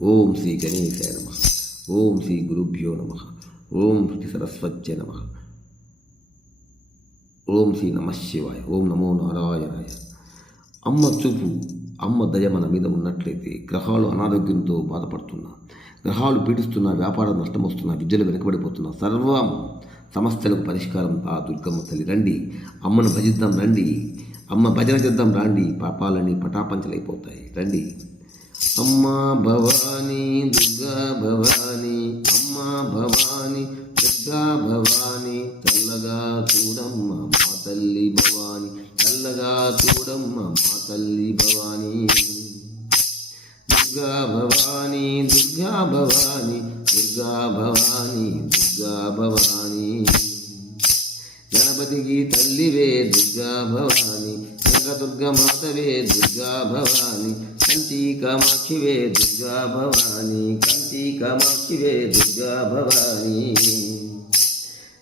ఓం శ్రీ గణేశాయ నమ. ఓం శ్రీ గురుభ్యో నమ. ఓం శ్రీ సరస్వత్యై నమ. ఓం శ్రీ నమశివాయ. ఓం నమో నారాయణాయ. అమ్మ చూపు, అమ్మ దయ మన మీద ఉన్నట్లయితే గ్రహాలు అనారోగ్యంతో బాధపడుతున్నా, గ్రహాలు పీడిస్తున్నా, వ్యాపారం నష్టం వస్తున్నా, విద్యలు వెనుకబడిపోతున్నా, సర్వం సమస్యలకు పరిష్కారం ఆ దుర్గమ్మ తల్లి. రండి, అమ్మను భజిద్దాం రండి, అమ్మ భజన చేద్దాం రండి, పాపాలన్నీ పటాపంచలైపోతాయి రండి. అమ్మా భవానీ దుర్గా భవానీ, అమ్మా భవానీ దుర్గా భవానీ, చల్లగా చూడమ్మ మా తల్లి భవానీ, చల్లగా చూడమ్మ మా తల్లి భవానీ. దుర్గా భవానీ దుర్గా భవానీ, దుర్గా భవానీ దుర్గా భవానీ. గణపతికి తల్లివే దుర్గా భవానీ, కనకదుర్గ మాతవే దుర్గా భవానీ, కంచి కామాక్షివే దుర్గా భవానీ, కంచి కామాక్షివే దుర్గా భవానీ.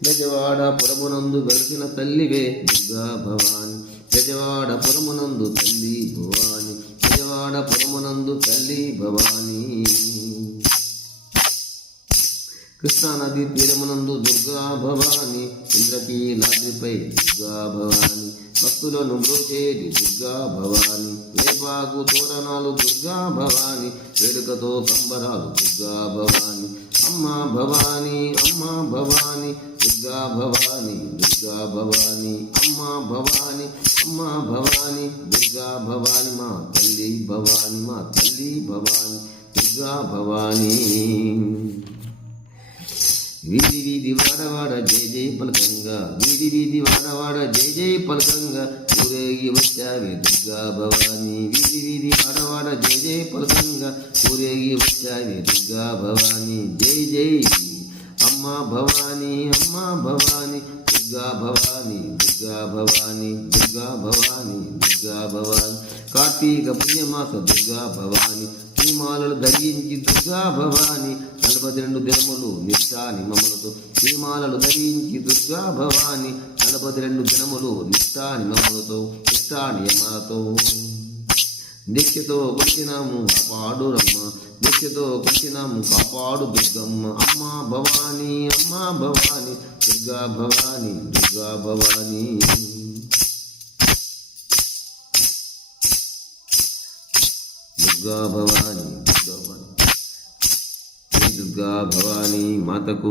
బెజవాడ పురమునందు వెలిసిన తల్లివే దుర్గా భవానీ, బెజవాడ పురమునందు తల్లి భవానీ, బెజవాడ పురమునందు తల్లి భవానీ. కృష్ణానది తీరమునందు దుర్గా భవానీ, ఇంద్రకీలాద్రిపై దుర్గా భవానీ, భక్తులను బ్రోచేది దుర్గా భవానీ, వేపాకు తోరణాలు దుర్గా భవానీ, వేడుకతో సంబరాలు దుర్గా భవానీ. అమ్మా భవానీ అమ్మా భవానీ దుర్గా భవానీ, దుర్గా భవానీ, అమ్మా భవానీ అమ్మా భవానీ దుర్గా భవానీ, మా తల్లి భవానీ, మా తల్లి భవానీ దుర్గా భవానీ. వీధి వీధి వాడవాడ జై జై పలకంగా, వీధి వీధి వాడవాడ జై జై పలకంగా, ఊరేగి వచ్చావే దుర్గా భవానీ, వీధి వీధి వాడవాడ జై జై పలకంగా, ఊరేగి వచ్చావే దుర్గా భవానీ. జై జై అమ్మా భవానీ అమ్మా భవానీ దుర్గా భవానీ, దుర్గా భవానీ, దుర్గా భవానీ, దుర్గా భవానీ. కార్తీక పుణ్యమాస దుర్గా భవానీ, శ్రీమాలలు ధరించి దుర్గా భవానీ, 42 దినములు నిష్ఠా నిమములతో, శ్రీమాలలు ధరించి దుర్గా భవానీ, 42 దినములు నిష్ఠా నిమములతో, నిష్ఠా నియమాలతో. దీక్షతో కొట్టినాము కాపాడు రమ్మ, దీక్షతో కొట్టినాము కాపాడు దుర్గమ్మ. అమ్మా భవానీ అమ్మా భవానీ దుర్గా భవానీ, దుర్గా భవానీ. దుర్గా భవానీ, దుర్గా భవానీ, దుర్గా భవానీ మాతకు